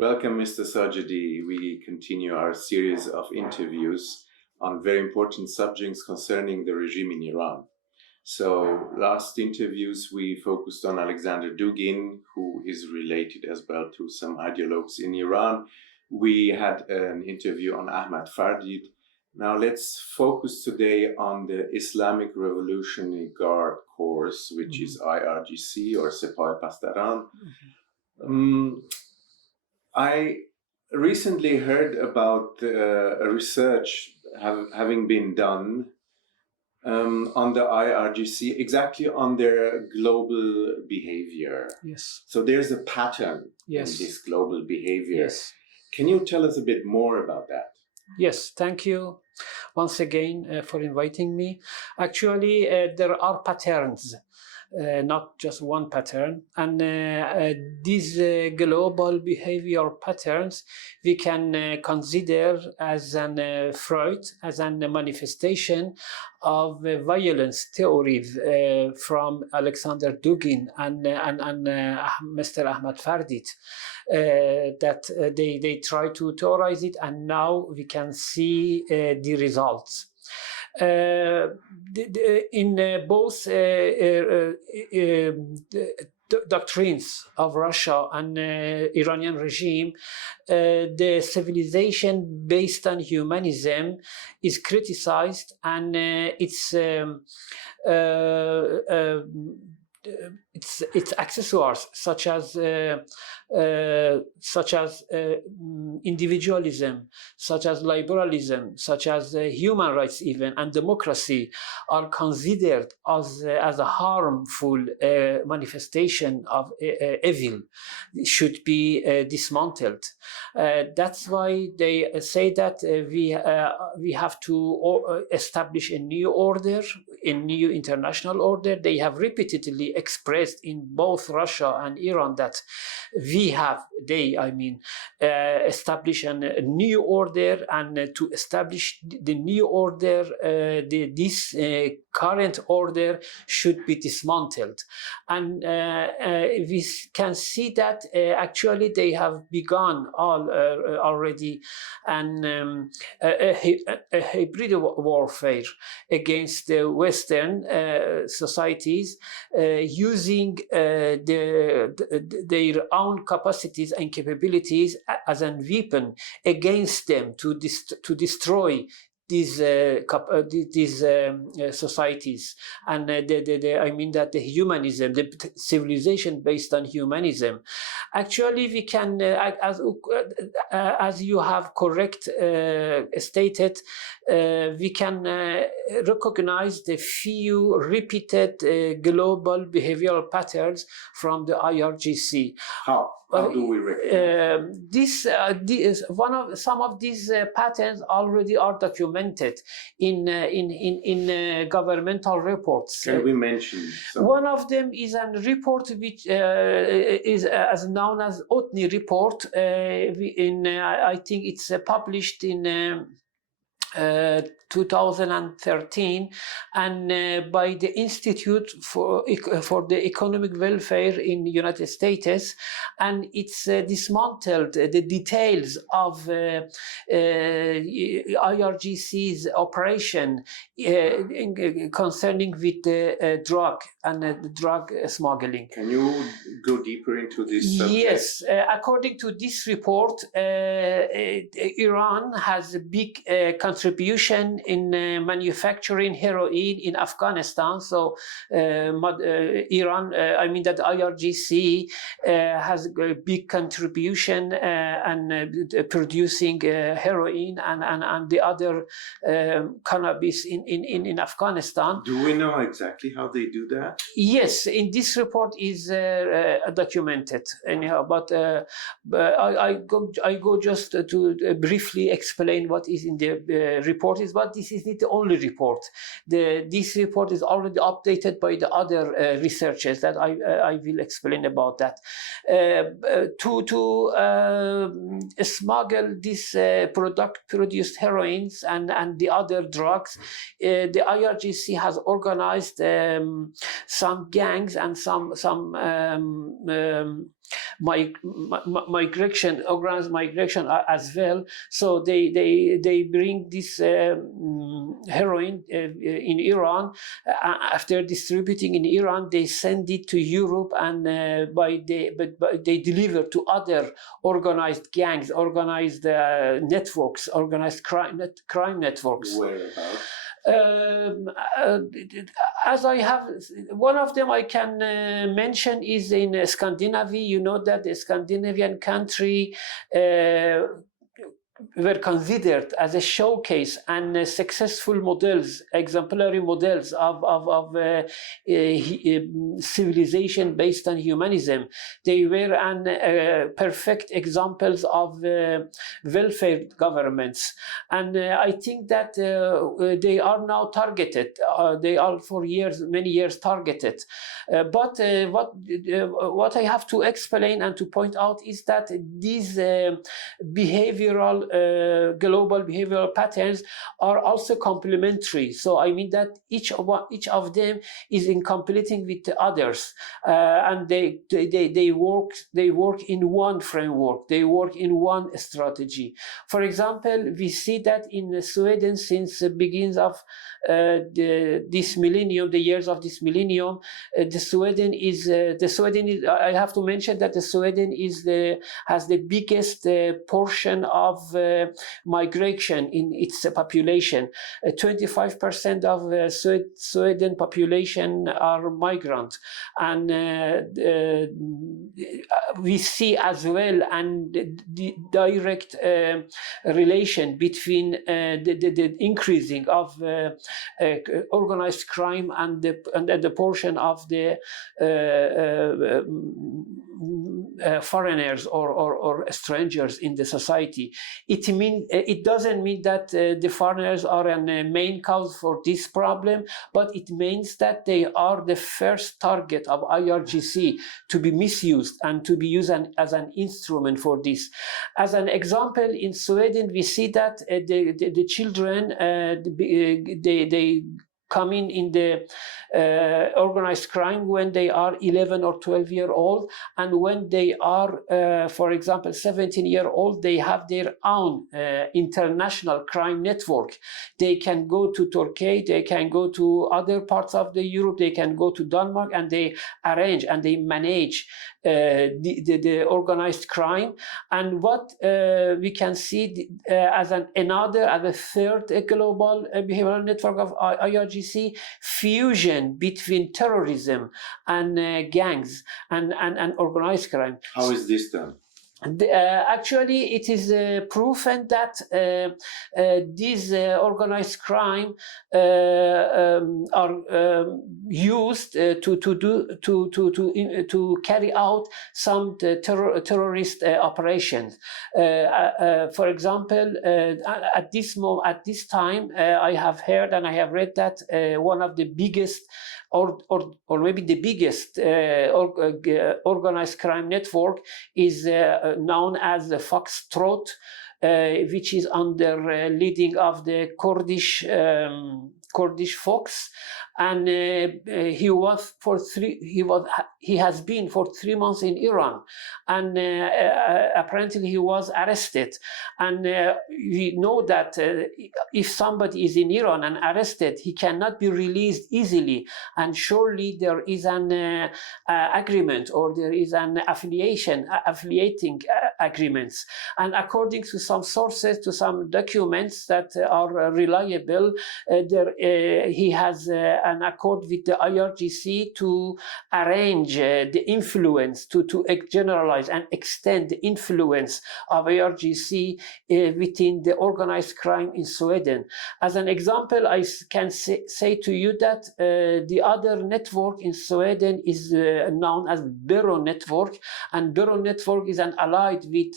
Welcome, Mr. Sajedi. We continue our series of interviews on very important subjects concerning the regime in Iran. So, last interviews we focused on Alexander Dugin, who is related as well to some ideologues in Iran. We had an interview on Ahmad Fardid. Now let's focus today on the Islamic Revolutionary Guard Corps, which is IRGC or Sepah-e Pasdaran. I recently heard about a research having been done on the IRGC, exactly on their global behavior. Yes. So there's a pattern in this global behavior. Yes. Can you tell us a bit more about that? Yes, thank you once again for inviting me. Actually, there are patterns. Not just one pattern, and these global behavior patterns we can consider as an fruit, as a manifestation of violence theories from Alexander Dugin and Mr. Ahmad Fardid, that they try to theorize it, and now we can see the results. In both doctrines of Russia and Iranian regime, the civilization based on humanism is criticized, and its accessories such as individualism, such as liberalism, such as human rights even, and democracy are considered as a harmful manifestation of evil. It should be dismantled. That's why they say that we have to establish a new order, a new international order. They have repeatedly expressed in both Russia and Iran that establish a new order, and to establish the new order, this current order should be dismantled. And we can see that actually they have begun already a hybrid warfare against the Western societies, using their own capacities and capabilities as a weapon against them to destroy these societies. And the humanism, the civilization based on humanism. Actually, we can, as you have correct stated, we can recognize the few repeated global behavioral patterns from the IRGC. How do we recognize some of these patterns already are documented in governmental reports. Can we mention some? One of them is a report which is as known as Otni report. I think it's published in 2013, and by the Institute for the Economic Welfare in the United States, and it's dismantled the details of IRGC's operation concerning with the drug and the drug smuggling. Can you go deeper into this subject? Yes, according to this report, Iran has a big contribution in manufacturing heroin in Afghanistan. So Iran, that IRGC has a big contribution and producing heroin and the other cannabis in Afghanistan. Do we know exactly how they do that? Yes, in this report is documented anyhow, but I go just to briefly explain what is in the report. But this is not the only report. This report is already updated by the other researchers that I will explain about that. To smuggle this produced heroines and the other drugs, the IRGC has organized some gangs and some migration, organized migration as well. So they bring this heroin in Iran. After distributing in Iran, they send it to Europe, and they deliver to other organized gangs, organized networks, organized crime networks. Whereabouts? As I have, one of them I can mention is in Scandinavia. You know that the Scandinavian country were considered as a showcase and successful models, exemplary models of civilization based on humanism. They were perfect examples of welfare governments, and I think that they are now targeted. They are for years, many years targeted. But what I have to explain and to point out is that these behavioral global behavioral patterns are also complementary. So I mean that each of them is in completing with the others, and they work in one framework. They work in one strategy. For example, we see that in Sweden since the beginnings of this millennium, the years of this millennium, Sweden is. I have to mention that the Sweden has the biggest portion of migration in its population. 25% of Sweden population are migrant, and we see as well and the direct relation between the increasing of organized crime and the portion of the foreigners or strangers in the society. It doesn't mean that the foreigners are a main cause for this problem, but it means that they are the first target of IRGC to be misused and to be used as an instrument for this. As an example, in Sweden, we see that the children, they come in the organized crime when they are 11 or 12-year old, and when they are, for example, 17-year-old, they have their own international crime network. They can go to Turkey, they can go to other parts of the Europe, they can go to Denmark, and they arrange and they manage the organized crime. And what we can see as a third global behavioral network of IRGC, fusion between terrorism and gangs and organized crime. How is this done? Actually, it is proven that these organized crime are used to carry out some terrorist operations. For example, at this time, I have heard and I have read that one of the biggest or maybe the biggest organized crime network is known as the Foxtrot, which is under leading of the Kurdish Fox, and he has been for 3 months in Iran, and apparently he was arrested. And we know that if somebody is in Iran and arrested, he cannot be released easily, and surely there is an agreement, or there is an affiliating agreements. And according to some sources, to some documents that are reliable, he has an accord with the IRGC to arrange the influence, to generalize and extend the influence of IRGC within the organized crime in Sweden. As an example, I can say to you that the other network in Sweden is known as Bero Network, and Bero Network is an allied with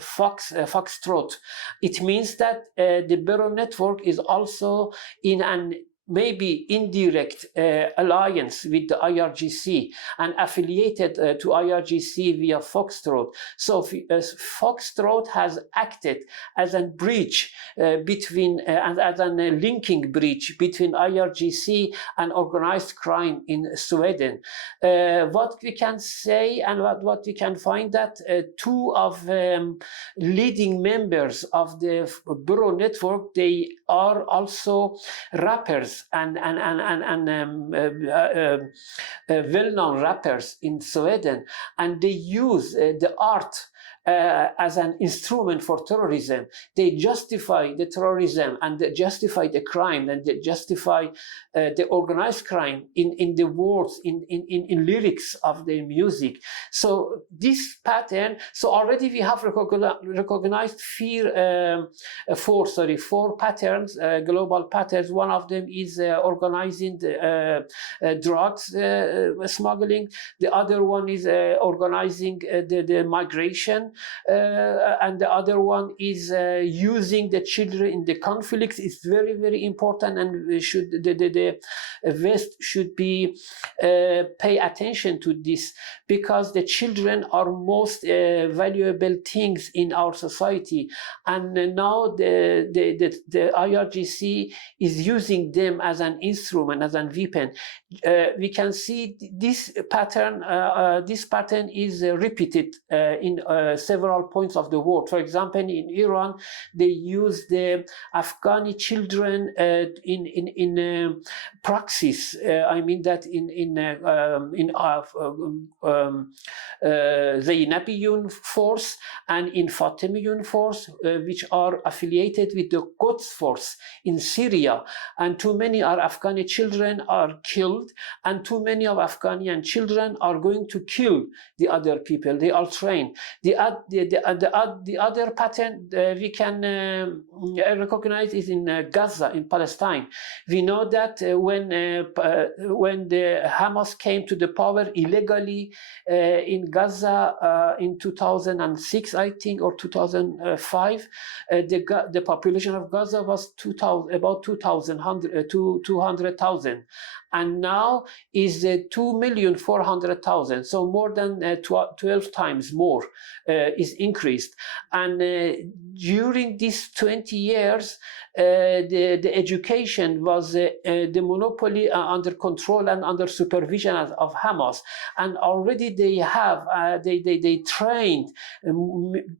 Foxtrot. It means that the Bero Network is also in an maybe indirect alliance with the IRGC and affiliated to IRGC via Foxtrot. So Foxtrot has acted as a bridge between, as a linking bridge between IRGC and organized crime in Sweden. What we can say and what we can find that two of leading members of the Bureau network, they are also rappers and well-known rappers in Sweden, and they use the art as an instrument for terrorism. They justify the terrorism and they justify the crime and they justify the organized crime in the words, in lyrics of their music. So this pattern, so already we have recognized four patterns, global patterns. One of them is organizing the, drugs smuggling. The other one is organizing the migration. And the other one is using the children in the conflicts. It's very, very important, and we should, the West should be pay attention to this, because the children are most valuable things in our society, and now the IRGC is using them as an instrument, as a weapon. We can see this pattern. This pattern is repeated in several points of the world. For example, in Iran, they use the Afghani children in praxis. I mean that in Zainabiyun force and in Fatimiyun force, which are affiliated with the Quds force in Syria. And too many of Afghani children are killed, and too many of Afghani children are going to kill the other people. They are trained. The other pattern we can recognize is in Gaza, in Palestine. We know that when the Hamas came to the power illegally in Gaza in 2006, I think, or 2005, the population of Gaza was about 200,000. And now is 2,400,000, so more than 12 times more is increased. And during these 20 years, the education was the monopoly under control and under supervision of Hamas, and already they have they trained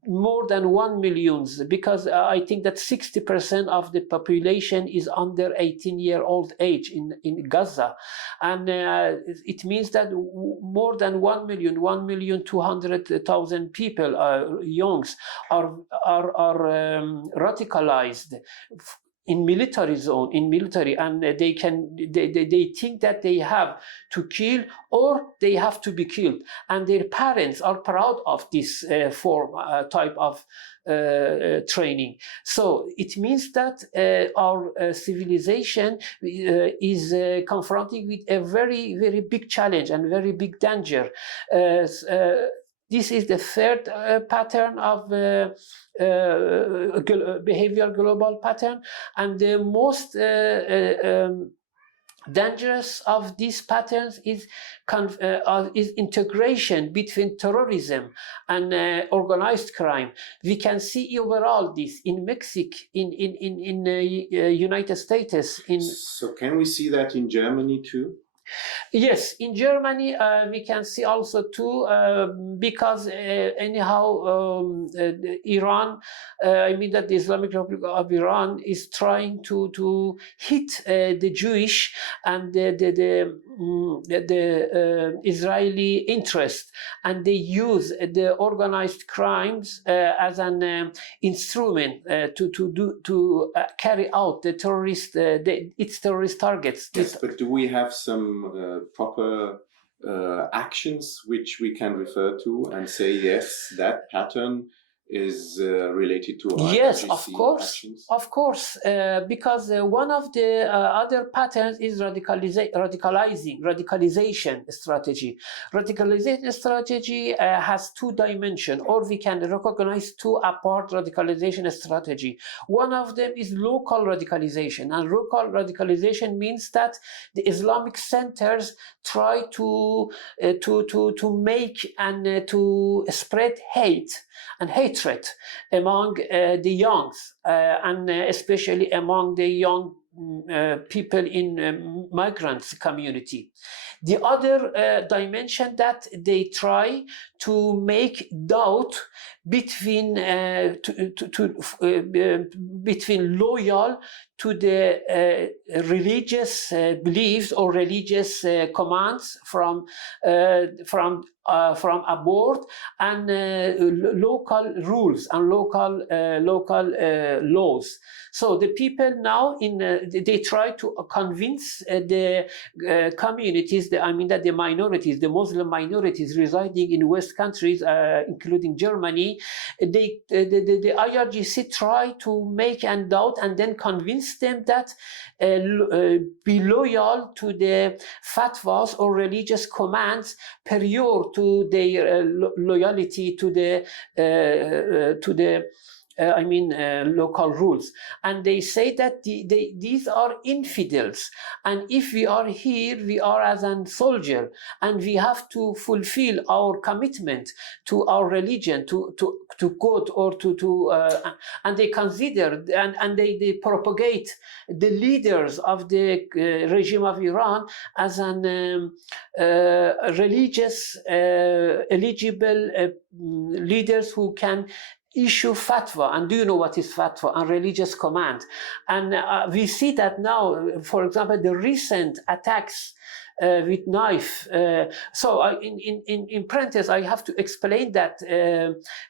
more than 1 million, because I think that 60% of the population is under 18-year-old age in Gaza. And it means that more than 1,200,000 people, youngs, are radicalized in military zone, and they think that they have to kill or they have to be killed, and their parents are proud of this type of training. So it means that our civilization is confronting with a very, very big challenge and very big danger. This is the third pattern of behavioral global pattern, and the most dangerous of these patterns is integration between terrorism and organized crime. We can see overall this in Mexico, in United States. So can we see that in Germany too? Yes, in Germany we can see also too, because anyhow Iran, I mean that the Islamic Republic of Iran is trying to hit the Jewish and the Israeli interest, and they use the organized crimes as an instrument to carry out the terrorist its terrorist targets. Yes, but do we have some proper actions which we can refer to and say, yes, that pattern is related to Yes, IRGC actions? of course, because one of the other patterns is radicalization strategy. Radicalization strategy has two dimensions, or we can recognize two apart radicalization strategy. One of them is local radicalization, and local radicalization means that the Islamic centers try to make and to spread hate and hatred among the youngs, and especially among the young people in migrants community. The other dimension that they try to make doubt between between loyal to the religious beliefs or religious commands from abroad, and local rules and local laws. So the people now they try to convince the communities, the minorities, the Muslim minorities residing in West countries, including Germany. The IRGC try to make and doubt and then convince them that be loyal to the fatwas or religious commands prior to their loyalty to the local rules. And they say that these are infidels, and if we are here, we are as a soldier, and we have to fulfill our commitment to our religion, to God, or and they consider and they propagate the leaders of the regime of Iran as an religious eligible leaders who can issue fatwa. And do you know what is fatwa? And religious command. And we see that now, for example, the recent attacks with knife. In parentheses, I have to explain that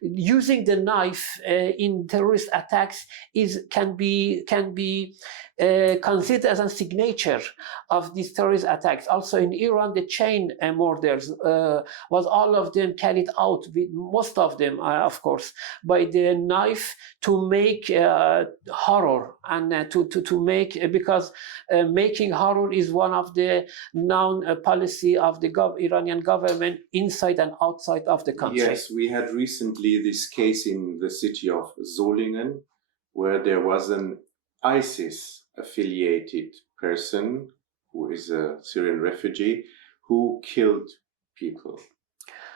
using the knife in terrorist attacks can be considered as a signature of these terrorist attacks. Also in Iran, the chain murders was all of them carried out, with most of them, of course, by the knife to make horror and to make, because making horror is one of the known policy of the Iranian government inside and outside of the country. Yes, we had recently this case in the city of Solingen, where there was an ISIS-affiliated person who is a Syrian refugee who killed people.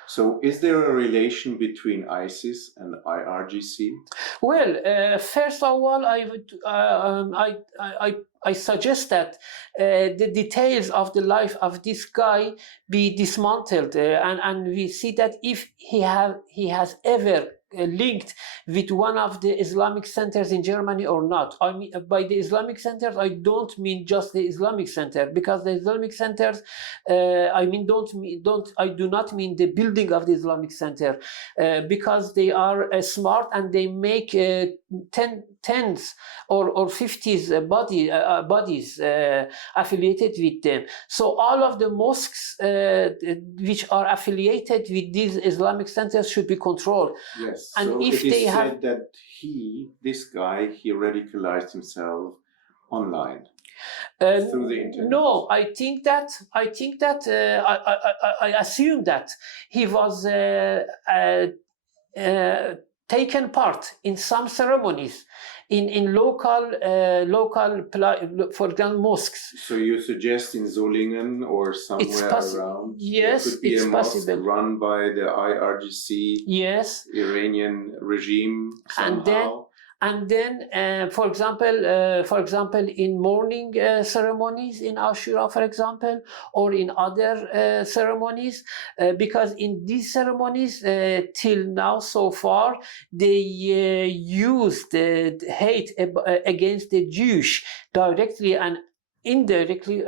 So is there a relation between ISIS and IRGC? Well, first of all, I suggest that the details of the life of this guy be dismantled, and we see that if he has ever linked with one of the Islamic centers in Germany or not. I mean, by the Islamic centers, I don't mean just the Islamic center, because the Islamic centers, I do not mean the building of the Islamic center, because they are smart and they make tens or 50s bodies affiliated with them. So all of the mosques which are affiliated with these Islamic centers should be controlled. Yes. And so if it they is have said that he radicalized himself online through the internet. No, I think that I assume that he was taken part in some ceremonies in local, for example, mosques. So you suggest in Solingen or somewhere around? Yes, there could be it's a mosque possible. Run by the IRGC, yes, Iranian regime somehow. And then, for example, in morning ceremonies in IOPHR, for example, or in other ceremonies, because in these ceremonies, till now, so far, they use the hate against the Jewish directly and indirectly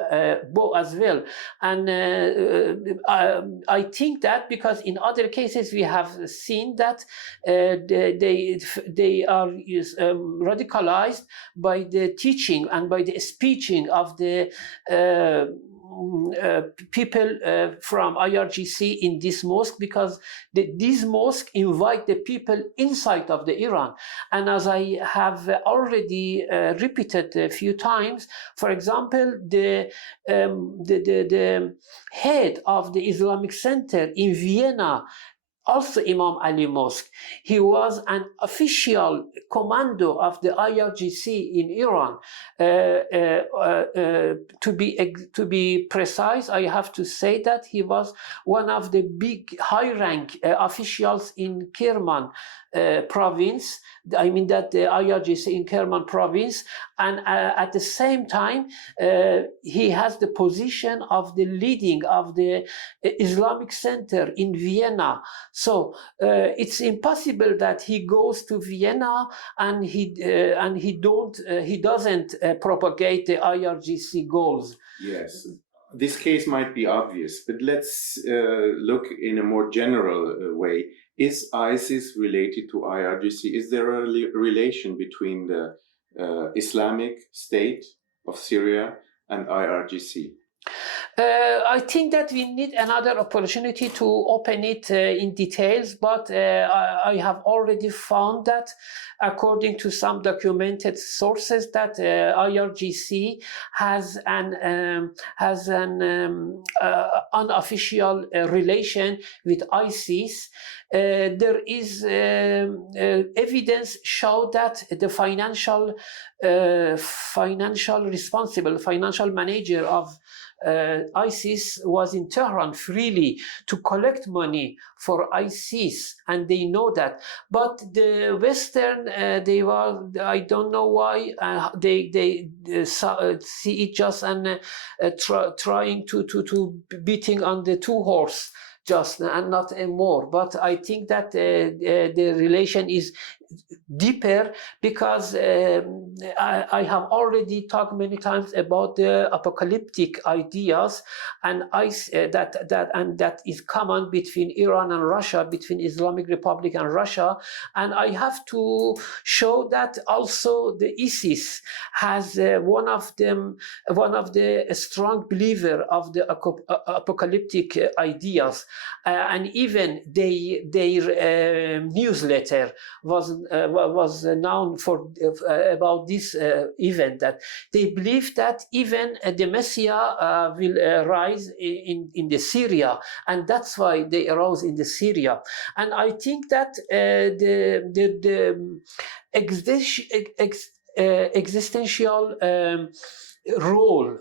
both as well. And I think that because in other cases we have seen that they are radicalized by the teaching and by the speeching of the people from IRGC in this mosque, because these mosques invite the people inside of the Iran. And as I have already repeated a few times, for example, the head of the Islamic Center in Vienna, also Imam Ali Mosque, he was an official commando of the IRGC in Iran. To be precise, I have to say that he was one of the big high-rank officials in Kerman province. I mean that the IRGC in Kerman province, and at the same time he has the position of the leading of the Islamic Center in Vienna. So it's impossible that he goes to Vienna and he doesn't propagate the IRGC goals. Yes, this case might be obvious, but let's look in a more general way. Is ISIS related to IRGC? Is there a relation between the Islamic State of Syria and IRGC? I think that we need another opportunity to open it in details, but I have already found that, according to some documented sources, that IRGC has an unofficial relation with ISIS. There is evidence show that the financial manager of ISIS was in Tehran freely to collect money for ISIS, and they know that. But the Western, I don't know why, they see it just and trying to beating on the two horse just and not more. But I think that the relation is deeper, because I have already talked many times about the apocalyptic ideas, and that is common between Iran and Russia, between Islamic Republic and Russia. And I have to show that also the ISIS has one of the strong believer of the apocalyptic ideas, and even their newsletter was known for about this event, that they believe that even the Messiah will rise in the Syria, and that's why they arose in the Syria. And I think that the existential role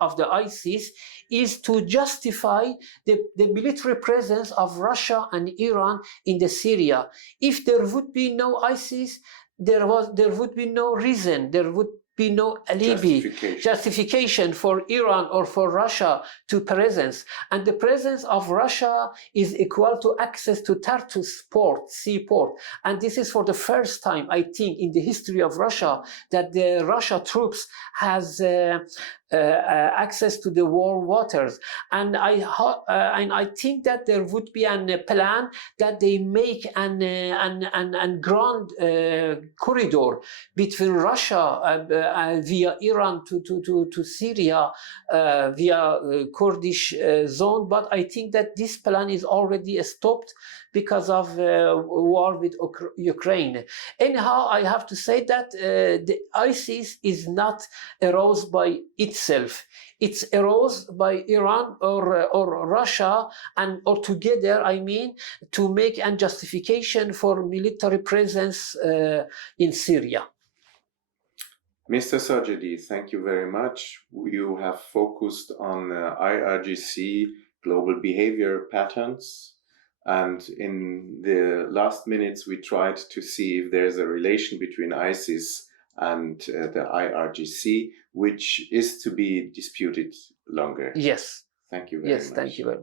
of the ISIS is to justify the military presence of Russia and Iran in the Syria. If there would be no ISIS, there would be no reason, there would be no alibi, justification for Iran or for Russia to presence. And the presence of Russia is equal to access to Tartus port, seaport. And this is for the first time, I think, in the history of Russia, that the Russia troops has access to the world waters. And I think that there would be a plan that they make an grand corridor between Russia via Iran to Syria via Kurdish zone. But I think that this plan is already stopped because of war with Ukraine. Anyhow, I have to say that the ISIS is not arose by itself. It's arose by Iran or Russia, or together, I mean, to make a justification for military presence in Syria. Mr. Sajedi, thank you very much. You have focused on IRGC global behavior patterns. And in the last minutes, we tried to see if there's a relation between ISIS and the IRGC, which is to be disputed longer. Yes. Thank you very much. Yes, thank you very much.